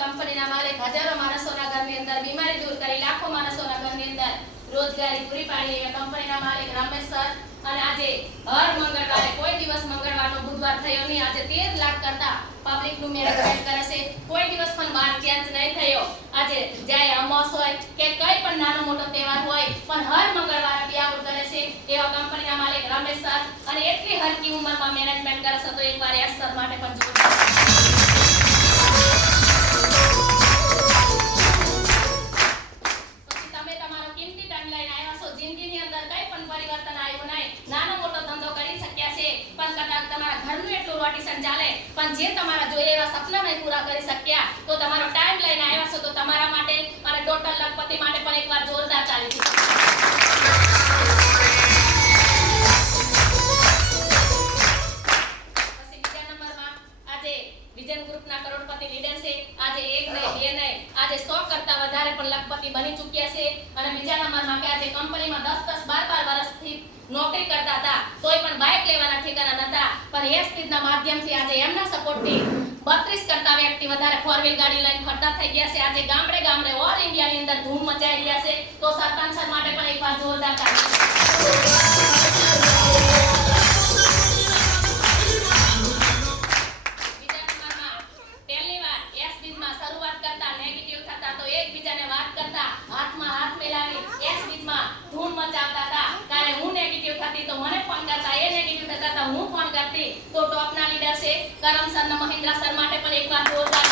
કંપનીના માલિક હજારો માણસોના ઘરની અંદર બીમારી દૂર કરી લાખો માણસોના ઘરની અંદર રોજગારી પૂરી પાડી એવા કંપનીના માલિક રમેશ સર અને આજે હર મંગળવારે કોઈ દિવસ મંગળવારનો બુધવાર થયો નહીં આજે 13 લાખ કરતા પબ્લિક નું મેનેજમેન્ટ કરે છે કોઈ દિવસ પણ માર ચેન્જ નહીં થયો આજે જાય અમાસ હોય કે કઈ પણ નાનો મોટો તહેવાર હોય પણ હર મંગળવારે બિયાવડ કરે છે એવા કંપનીના માલિક રમેશ સર અને એટલી હલકી ઉંમરમાં મેનેજમેન્ટ કરે છે તો એકવાર એસ સર માટે પણ જોરદાર પણ જે તમારા જોઈએ એવા સપના નહીં પૂરા કરી શક્યા તો તમારો ટાઈમ લઈને આવ્યા છો તો તમારા માટે અને ટોટલ લખપતિ માટે પણ એકવાર જોરદાર તાળી દીધી પછી બીજા નંબરમાં આજે વિજન ગ્રુપના કરોડપતિ લીડર છે આજે એક નહીં બે નહીં આજે 100 કરતા વધારે પણ લખપતિ બની ચૂક્યા છે અને બીજા નંબરમાં કે આજે કંપનીમાં 10 12 વર્ષથી નોકરી કરતા હતા તોય પણ બાઇક લેવાના ઠેકાના નતા પણ એ સ્પીડના માધ્યમથી આજે એમના સપોર્ટથી 32 કરતા વ્યક્તિ વધારે ફોર વ્હીલ ગાડી લઈને ફરતા થઈ ગયા છે આજે ગામડે ગામડે ઓલ ઇન્ડિયાની અંદર ધૂમ મચાઈ રહ્યા છે તો સરપંચ સર માટે પણ એકવાર જોરદાર તાળી બીજા નંબરમાં પહેલી વાર એ સ્પીડમાં શરૂઆત કરતા નેગેટિવ થતા તો એકબીજાને વાત કરતા હાથમાં હાથ મિલાવી એ સ્પીડમાં ધૂમ મચાવતા હતા કારણ હું નેગેટિવ થતી તો મને ફોન કરતા એ નેગેટિવ થતા તો હું ફોન કરતી તો ટોપના લીડર છે કરમ સર અને મહેન્દ્ર સર માટે પણ એકવાર જોરદાર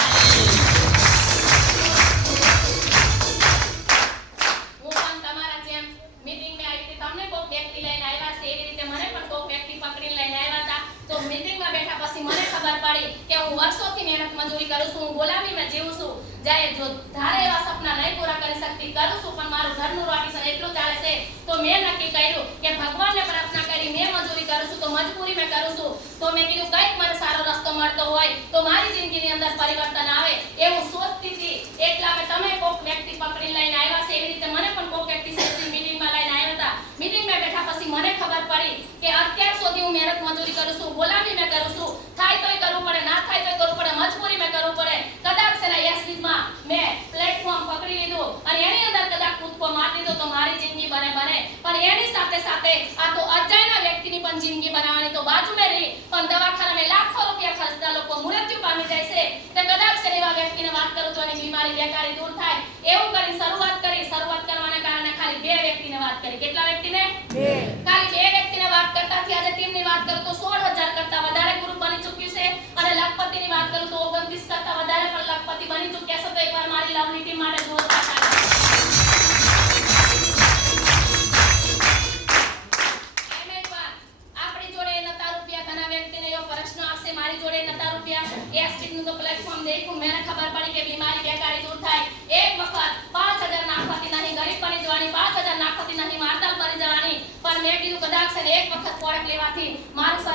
હું પણ તમારા જેમ મીટિંગ મે આવી હતી તમને કોક વ્યક્તિ લઈને આવ્યા છે એવી રીતે મને પણ કોક વ્યક્તિ પકડી લઈને આવ્યા હતા તો મીટિંગમાં બેઠા પછી મને ખબર પડી કે હું વર્ષોથી મહેનત મજૂરી કરું છું હું ગુલામીમાં જીવું છું જાય જો ધારે એવા સપના નહીં પૂરા કરી શકતી કરું છું પણ મારું ઘરનું રોટેશન એટલું ચાલે છે તો મેં નક્કી કર્યું કે ભગવાનને પ્રાર્થના કરી મેં મજૂરી કરું છું તો મજબૂરી મેં કરું છું તો મેં કીધું કંઈક મને સારો રસ્તો મળતો હોય તો મારી જિંદગીની અંદર પરિવર્તન આવે એવું સોચતી હતી એટલા મેં તમે કોક વ્યક્તિ પકડી લઈને આવ્યા છે એવી રીતે મને પણ કોક વ્યક્તિ સાથે મીટિંગમાં લઈને આવ્યા હતા મીટિંગમાં બેઠા પછી મને ખબર પડી કે અત્યાર સુધી હું મહેનત મજૂરી કરું છું ગુલામી મેં કરું છું થાય તોય કરવું પડે ના થાય તોય કરવું પડે મજબૂરી મેં કરવું પડે કદાચ એના યશમાં મેં પ્લેટફોર્મ પકડી લીધું અને એની અંદર કદાચ કૂદકો મારી દીધો તો મારી જિંદગી બને પણ એની સાથે સાથે આ તો અજાણ્યા વ્યક્તિની પણ જિંદગી બનાવવાની તો બાજુ મે રહી પણ દવાખાનામાં લાખો રૂપિયા ખર્ચતા લોકો મૃત્યુ પામી જાય છે તો કદાચ એવા વ્યક્તિને વાત કરું તો એની બીમારી બેકારી દૂર થાય એવું કરી શરૂઆત કરવાના કારણે ખાલી 2 વ્યક્તિને વાત કરી કેટલા વ્યક્તિને 2 ખાલી 2 વ્યક્તિને વાત કરતાથી આજે ટીમની વાત કરું તો 16000 કરતા વધારે ગ્રુપ બની ચૂક્યું છે અને લખપતિની વાત કરું તો 29 કરતા વધારે પણ લખપતિ બની ચૂક્યા છે તો એકવાર મારી લવની ટીમ માટે જોરદાર તાળી મારી જોડે નતા રૂપિયા એ સ્ટીકનું તો પ્લેટફોર્મ દેખ્યું મને ખબર પડી કે બીમારી બેકારી દૂર થાય એક વખત 5000 નાખવાતી નહીં ગરીબ બની જવાની 5000 નાખવાતી નહીં મારતાલ બની જવાની પણ મેં કીધું કદાચ એક વખત પ્રોડક્ટ લેવાથી મારું શરીર